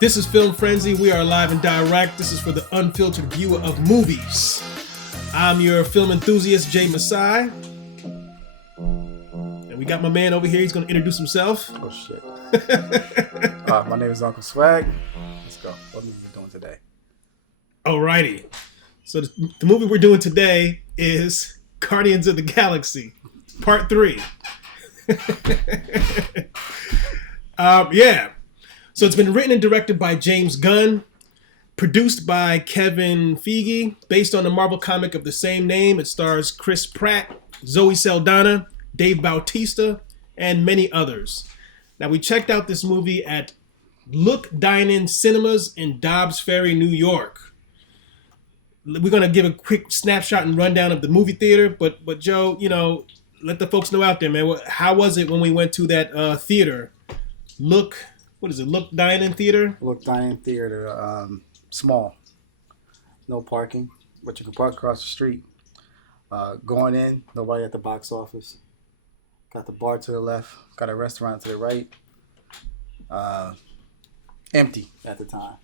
This is Film Frenzy. We are live and direct. This is for the unfiltered viewer of movies. I'm your film enthusiast, Jay Masai. And we got my man over here. He's going to introduce himself. Oh, shit. My name is Uncle Swag. Let's go. What movie are we doing today? Alrighty. So the movie we're doing today is Guardians of the Galaxy, Part 3. Yeah. So it's been written and directed by James Gunn, produced by Kevin Feige, based on the Marvel comic of the same name. It stars Chris Pratt, Zoe Saldana, Dave Bautista, and many others. Now, we checked out this movie at Look Dine-In Cinemas in Dobbs Ferry, New York. We're going to give a quick snapshot and rundown of the movie theater, but Joe, let the folks know out there, man. How was it when we went to that theater? Look Dine-In Theater? Look Dine-In Theater. Small. No parking, but you can park across the street. Going in, nobody at the box office. Got the bar to the left. Got a restaurant to the right. Empty at the time.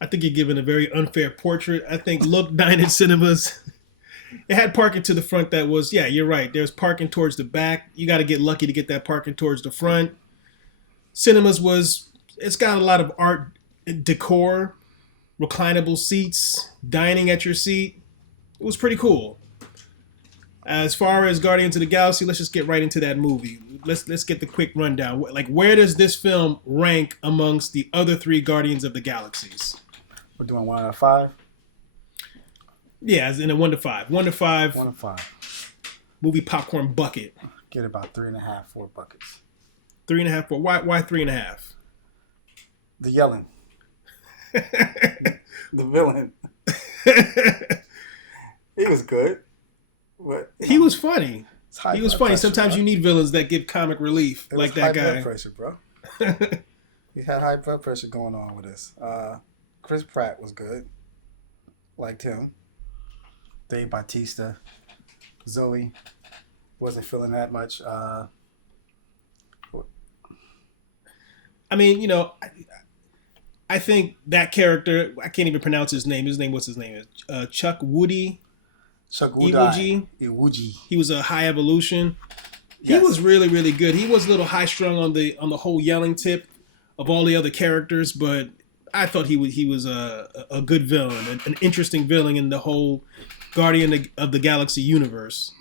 I think you're giving a very unfair portrait. I think Look Dine-In Cinemas, it had parking to the front that was, yeah, you're right. There's parking towards the back. You got to get lucky to get that parking towards the front. Cinemas it's got a lot of art decor, reclinable seats, dining at your seat. It was pretty cool. As far as Guardians of the Galaxy, let's just get right into that movie. Let's get the quick rundown. Like, where does this film rank amongst the other three Guardians of the Galaxies? We're doing 1 out of 5? Yeah, as in a 1 to 5. 1 to 5. 1 to 5. Movie popcorn bucket. Get about 3.5, 4 buckets. 3.5, 4. Why 3.5? The yelling. The villain. He was good. But he was funny. He was funny. Pressure, sometimes bro. You need villains that give comic relief, it like was that high guy. Blood pressure, bro. He had high blood pressure going on with this. Chris Pratt was good. Liked him. Dave Bautista. Zoe. Wasn't feeling that much. I mean, I think that character, I can't even pronounce his name. What's his name? Chuck Woody. Chuck Iwuji. He was a high evolution. He was really, really good. He was a little high strung on the whole yelling tip of all the other characters, but I thought he was a good villain, an interesting villain in the whole Guardian of the Galaxy universe.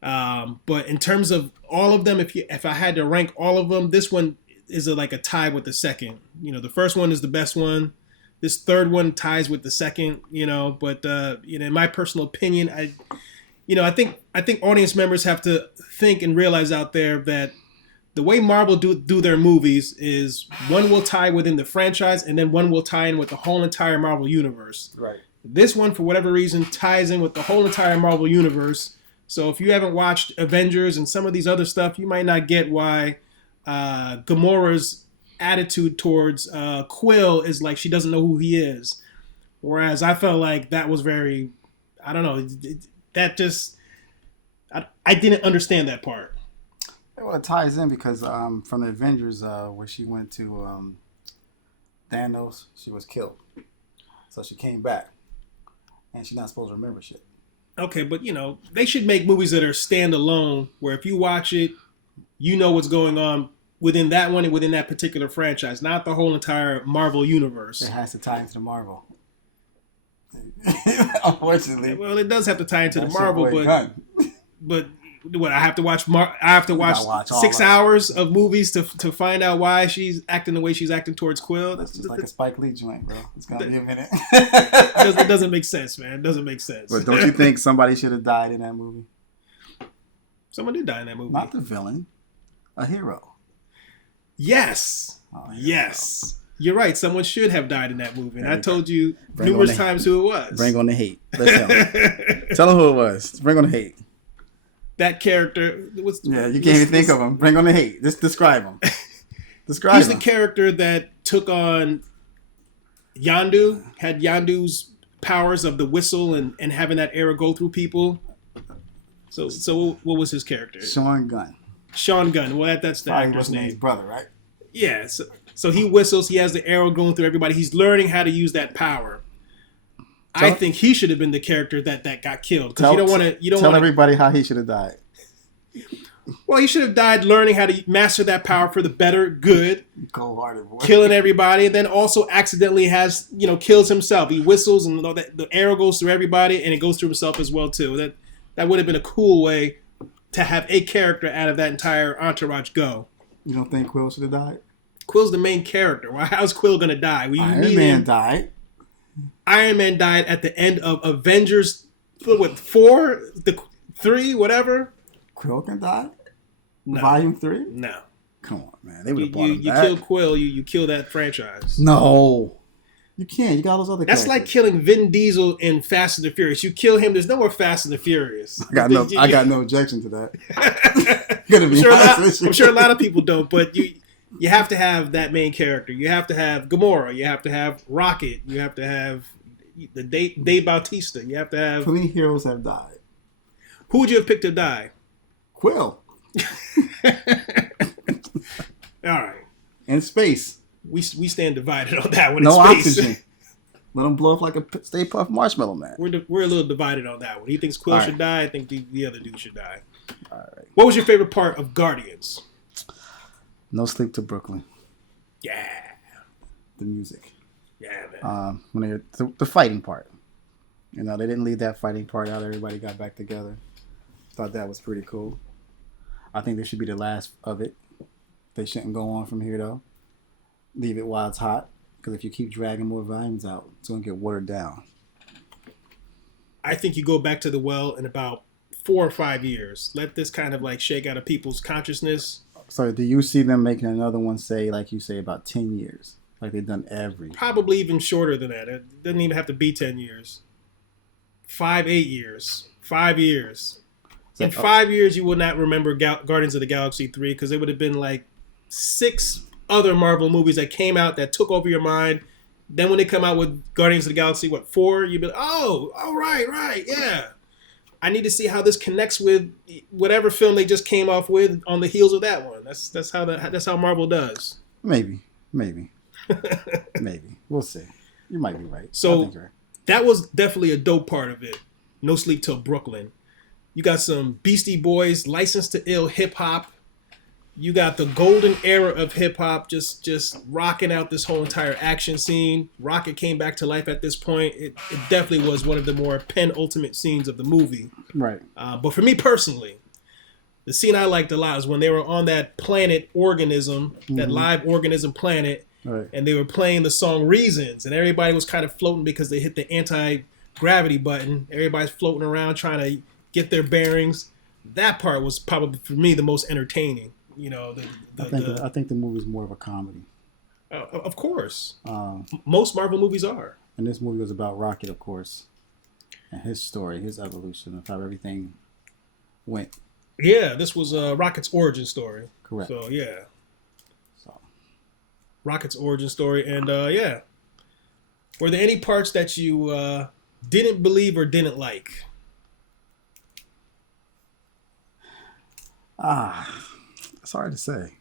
But in terms of all of them, if I had to rank all of them, this one is like a tie with the second. The first one is the best one. This third one ties with the second, but in my personal opinion, I think audience members have to think and realize out there that the way Marvel do their movies is one will tie within the franchise and then one will tie in with the whole entire Marvel universe. Right. This one, for whatever reason, ties in with the whole entire Marvel universe. So if you haven't watched Avengers and some of these other stuff, you might not get why Gamora's attitude towards Quill is like she doesn't know who he is. Whereas I felt like that was very, I don't know, that just, I didn't understand that part. Well, it ties in because from the Avengers, where she went to Thanos, she was killed. So she came back. And she's not supposed to remember shit. Okay, but they should make movies that are standalone, where if you watch it, you know what's going on within that one and within that particular franchise, not the whole entire Marvel universe. It has to tie into the Marvel. Unfortunately. Well, it does have to tie into the Marvel, but what I have to watch? I have to watch 6 hours of movies to find out why she's acting the way she's acting towards Quill. That's just like a Spike Lee joint, bro. It's gonna be a minute. It doesn't make sense, man. It doesn't make sense. But don't you think somebody should have died in that movie? Someone did die in that movie. Not the villain, a hero. Yes. Oh, yes. You're right. Someone should have died in that movie. And I told you numerous times who it was. Bring on the hate. Let's tell him. Tell him who it was. Bring on the hate. That character was. Yeah, you can't even think of him. Bring on the hate. Just describe him. He's the character that took on Yondu, had Yondu's powers of the whistle and having that arrow go through people. So what was his character? Sean Gunn. Sean Gunn. Well, that's the actor's name. His brother, right? Yeah, so he whistles. He has the arrow going through everybody. He's learning how to use that power. I think he should have been the character that got killed because you don't want to. Tell everybody how he should have died. Well, he should have died learning how to master that power for the better good. Cold-hearted boy. Killing everybody, and then also accidentally kills himself. He whistles, and the arrow goes through everybody, and it goes through himself as well too. That would have been a cool way to have a character out of that entire entourage go. You don't think Quill should have died? Quill's the main character. How's Quill gonna die? Iron Man died. Iron Man died at the end of Avengers. What 4, 3, whatever. Quill can die. No. Volume 3. No. Come on, man. They would have brought him back. You kill Quill, you kill that franchise. No. You can't. You got those other That's characters. like killing Vin Diesel in Fast and the Furious. You kill him, there's no more Fast and the Furious. I got no objection to that. I'm sure a lot of people don't, but you have to have that main character. You have to have Gamora. You have to have Rocket. You have to have the Dave Bautista. You have to have... How many heroes have died? Who would you have picked to die? Quill. All right. In space. We stand divided on that one. No in space. oxygen. Let him blow up like a Stay Puft Marshmallow Man. We're a little divided on that one. He thinks Quill should die. I think the other dude should die. All right. What was your favorite part of Guardians? No Sleep to Brooklyn. Yeah. The music. Yeah, man. When the fighting part. They didn't leave that fighting part out. Everybody got back together. Thought that was pretty cool. I think this should be the last of it. They shouldn't go on from here, though. Leave it while it's hot. Because if you keep dragging more volumes out, it's going to get watered down. I think you go back to the well in about 4 or 5 years. Let this kind of shake out of people's consciousness. So do you see them making another one, say, like you say, about 10 years? Like they've done every... Probably even shorter than that. It doesn't even have to be 10 years. 8 years. 5 years. In 5 years, you would not remember Guardians of the Galaxy 3 because it would have been 6 other Marvel movies that came out that took over your mind. Then when they come out with Guardians of the Galaxy, 4, you'd be like, oh, right, yeah. I need to see how this connects with whatever film they just came off with on the heels of that one. That's how Marvel does. Maybe. Maybe. We'll see. You might be right. So that was definitely a dope part of it. No Sleep Till Brooklyn. You got some Beastie Boys, License to Ill hip hop. You got the golden era of hip hop just rocking out this whole entire action scene. Rocket came back to life at this point. It definitely was one of the more penultimate scenes of the movie. Right. But for me personally, the scene I liked a lot is when they were on that planet organism, that live organism planet, right. And they were playing the song Reasons, and everybody was kind of floating because they hit the anti-gravity button. Everybody's floating around trying to get their bearings. That part was probably, for me, the most entertaining. I think the movie's more of a comedy. Of course. Most Marvel movies are. And this movie was about Rocket, of course, and his story, his evolution, of how everything went. Yeah, this was Rocket's origin story. Correct. So, yeah. Rocket's origin story. And, yeah. Were there any parts that you didn't believe or didn't like? It's hard to say.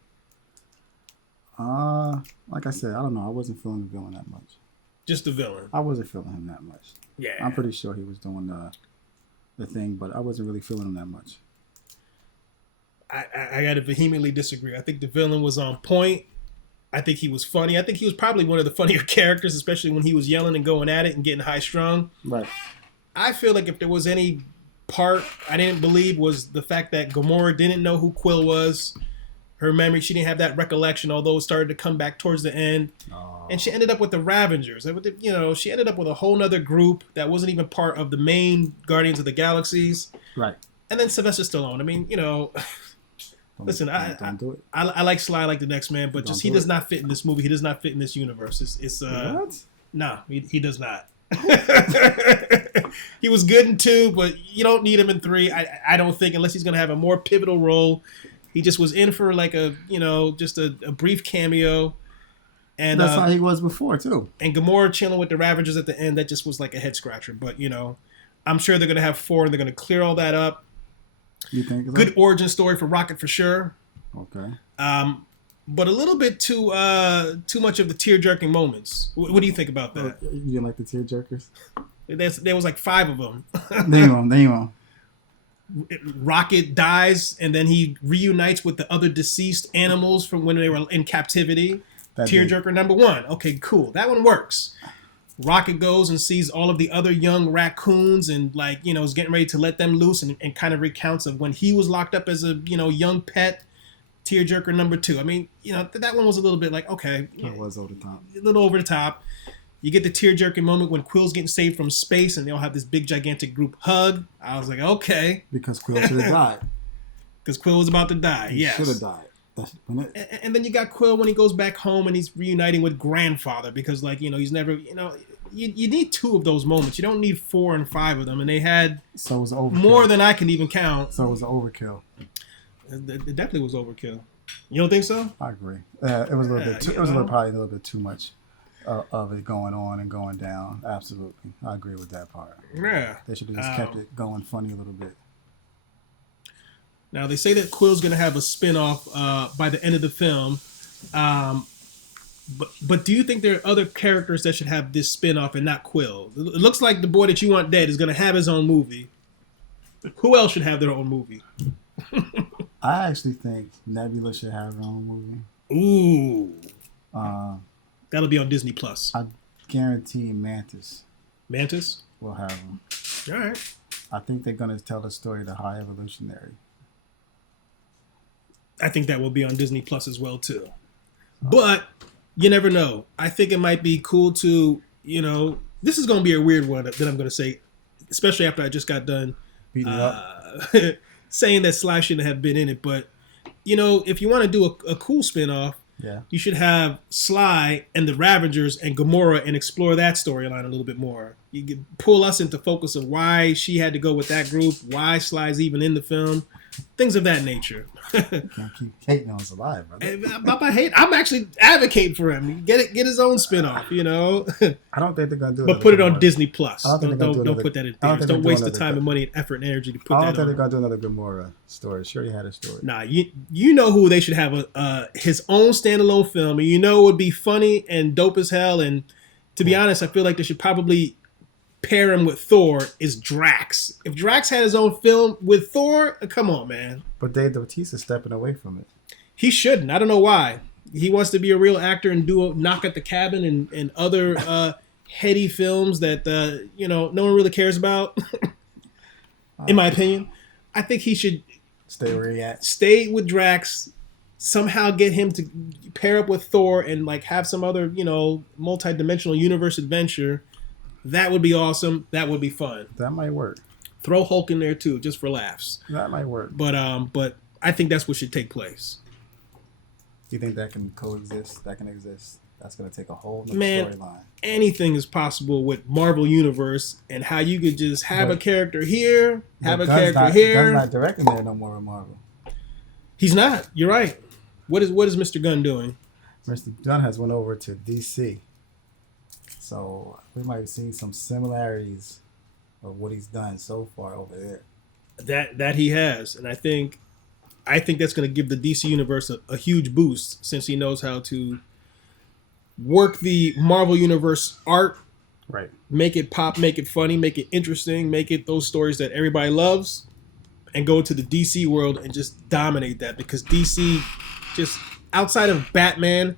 Like I said, I don't know. I wasn't feeling the villain that much. Just the villain. I wasn't feeling him that much. Yeah. I'm pretty sure he was doing the thing, but I wasn't really feeling him that much. I got to vehemently disagree. I think the villain was on point. I think he was funny. I think he was probably one of the funnier characters, especially when he was yelling and going at it and getting high strung. Right. I feel like if there was any part I didn't believe was the fact that Gamora didn't know who Quill was. Her memory, she didn't have that recollection, although it started to come back towards the end. Oh. And she ended up with the Ravengers. She ended up with a whole nother group that wasn't even part of the main Guardians of the Galaxies. Right. And then Sylvester Stallone. I mean, listen, don't do it. I like Sly like the next man, but he does not fit in this movie. He does not fit in this universe. What? No, he does not. He was good in 2, but you don't need him in 3. I don't think, unless he's going to have a more pivotal role. He just was in for just a brief cameo. And that's how he was before too. And Gamora chilling with the Ravagers at the end, that just was like a head scratcher. But I'm sure they're going to have 4 and they're going to clear all that up. You think so? Good origin story for Rocket for sure. Okay. but a little bit too much of the tear jerking moments. What do you think about that? You didn't like the tear jerkers? There was like 5 of them. Name them. Rocket dies, and then he reunites with the other deceased animals from when they were in captivity. Tearjerker number 1. Okay, cool. That one works. Rocket goes and sees all of the other young raccoons and, like, you know, is getting ready to let them loose and kind of recounts of when he was locked up as a, you know, young pet. Tearjerker number 2. I mean, you know, that one was a little bit like, okay. It was over the top. A little over the top. You get the tear-jerking moment when Quill's getting saved from space and they all have this big, gigantic group hug. I was like, okay. Because Quill should have died. Because Quill was about to die, yes. He should have died. And then you got Quill when he goes back home and he's reuniting with Grandfather because, like, you know, he's never, you know, you need 2 of those moments. You don't need 4 and 5 of them. And they had so it was overkill. More than I can even count. So it was an overkill. It definitely was overkill. You don't think so? I agree. It was a little bit. It was probably a little bit too much of it going on and going down. Absolutely, I agree with that part. Yeah, they should have just kept it going funny a little bit. Now they say that Quill's going to have a spin-off by the end of the film. But do you think there are other characters that should have this spin-off and not Quill? It looks like the boy that you want dead is going to have his own movie. Who else should have their own movie? I actually think Nebula should have her own movie. Ooh. That'll be on Disney Plus. I guarantee Mantis. Mantis? Will have them. All right. I think they're going to tell the story of the High Evolutionary. I think that will be on Disney Plus as well, too. But you never know. I think it might be cool to, you know, this is going to be a weird one that I'm going to say, especially after I just got done saying that Sly shouldn't have been in it. But, you know, if you want to do a cool spinoff, you should have Sly and the Ravagers and Gamora and explore that storyline a little bit more. You could pull us into focus of why she had to go with that group, why Sly's even in the film, things of that nature. Can't keep hating on Sly, brother. I'm actually advocating for him. Get his own spinoff, you know. I don't think they're gonna do it. But put it on Disney Plus. Don't put that in theaters. Don't waste the time and money and effort and energy to put that on. I don't think they're gonna do another Gamora story. She already had a story. Nah, you know who they should have his own standalone film, and you know it would be funny and dope as hell. And to be honest, I feel like they should probably pair him with Thor. Is Drax? If Drax had his own film with Thor, come on, man. But Dave Bautista's stepping away from it. He shouldn't. I don't know why. He wants to be a real actor and do a Knock at the Cabin and other heady films that you know, no one really cares about. In my opinion, I think he should stay where he at. Stay with Drax. Somehow get him to pair up with Thor and like have some other, you know, multi-dimensional universe adventure. That would be awesome. That would be fun. That might work. Throw Hulk in there too, just for laughs. That might work. But I think that's what should take place. Do you think that can coexist? That can exist? That's going to take a whole new storyline. Anything is possible with Marvel Universe and how you could just have a character here, have a character here. Gunn's not directing there no more with Marvel. He's not. You're right. What is Mr. Gunn doing? Mr. Gunn has went over to DC. So we might have seen some similarities of what he's done so far over there. That he has, and I think that's going to give the DC universe a huge boost since he knows how to work the Marvel universe art, right? Make it pop, make it funny, make it interesting, make it those stories that everybody loves, and go to the DC world and just dominate that because DC, just outside of Batman,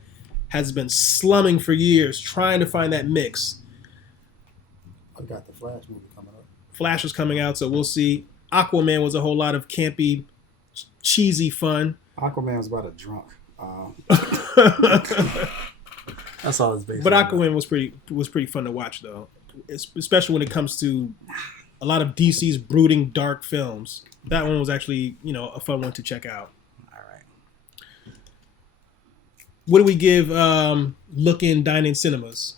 has been slumming for years trying to find that mix. I got the Flash movie coming up. Flash was coming out, so we'll see. Aquaman was a whole lot of campy, cheesy fun. Aquaman was about a drunk. That's all it's based. But Aquaman was pretty fun to watch though, especially when it comes to a lot of DC's brooding dark films. That one was actually, you know, a fun one to check out. What do we give Look-In Dine-In Cinemas?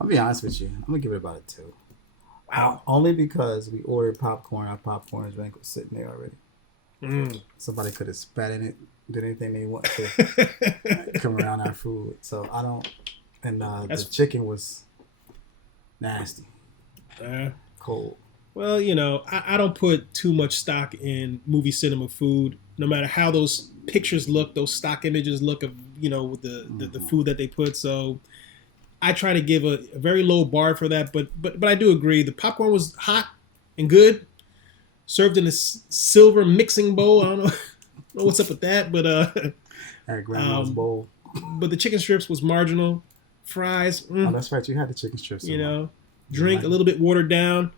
I'll be honest with you. I'm going to give it about a 2. Wow. Only because we ordered popcorn. Our popcorn drink was sitting there already. Somebody could have spat in it, did anything they want to come around our food. So I don't... And the chicken was nasty. Cold. Well, you know, I don't put too much stock in movie cinema food. no matter how those pictures look, those stock images look of, with the food that they put. So I try to give a very low bar for that, but I do agree the popcorn was hot and good, served in a silver mixing bowl. I don't know what's up with that, but at grandma's bowl. But the chicken strips was marginal. Fries. Oh, that's right. You had the chicken strips. Drink a little bit watered down.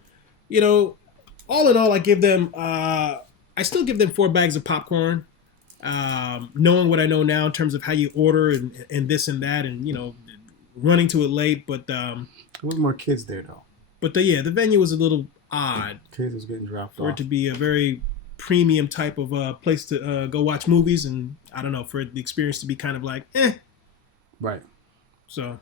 All in all, I give them. I still give them 4 bags of popcorn. Knowing what I know now in terms of how you order and this and that, and running to it late. But there was more kids there though. But the venue was a little odd. Kids was getting dropped for off. it to be a very premium type of place to go watch movies, and I don't know, for the experience to be kind of like Right. So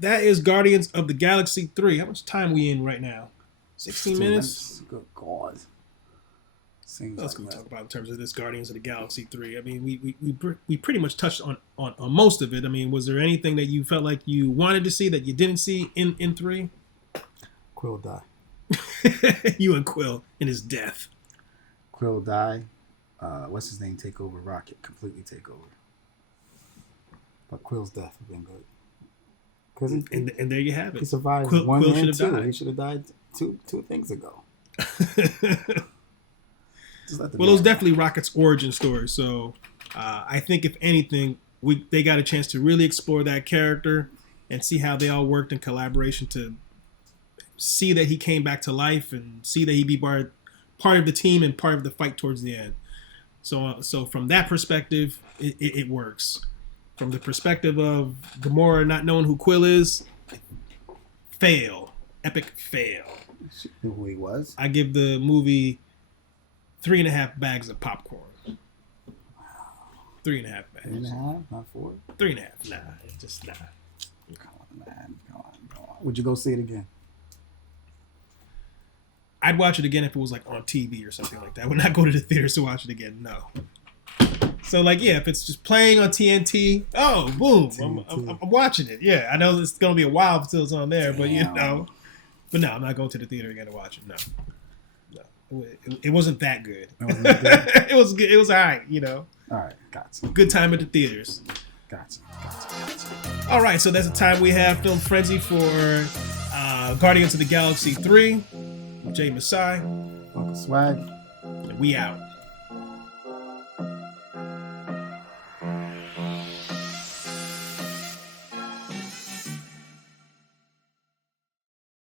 that is Guardians of the Galaxy 3. How much time we in right now? 16 minutes? Good God. What else can we talk about in terms of this Guardians of the Galaxy 3? I mean, we pretty much touched on most of it. I mean, was there anything that you felt like you wanted to see that you didn't see in 3? Quill die. You and Quill in his death. Quill die. What's his name? Take over. Rocket. Completely take over. But Quill's death has been good. And there you have it. He survived Quill and 2. Died. He should have died two things ago. Well, it was definitely Rocket's origin story. So I think if anything, they got a chance to really explore that character and see how they all worked in collaboration to see that he came back to life and see that he be part of the team and part of the fight towards the end. So from that perspective, it works. From the perspective of Gamora not knowing who Quill is, epic fail. She knew who he was. I give the movie 3.5 bags of popcorn. Wow. 3.5 bags. 3.5, not 4. 3.5. Nah, it's just nah. Come on, man. Come on. Would you go see it again? I'd watch it again if it was like on TV or something like that. I would not go to the theaters to watch it again. No. So if it's just playing on TNT, oh, boom, I'm watching it. Yeah, I know it's gonna be a while until it's on there, but but no, I'm not going to the theater again to watch it. No, it wasn't that good. It wasn't that good? It was good. It was all right. All right, gotcha. Good time at the theaters. Gotcha. All right, so that's the time we have Film Frenzy for Guardians of the Galaxy 3. I'm Jay Masai. Uncle Swag. And we out.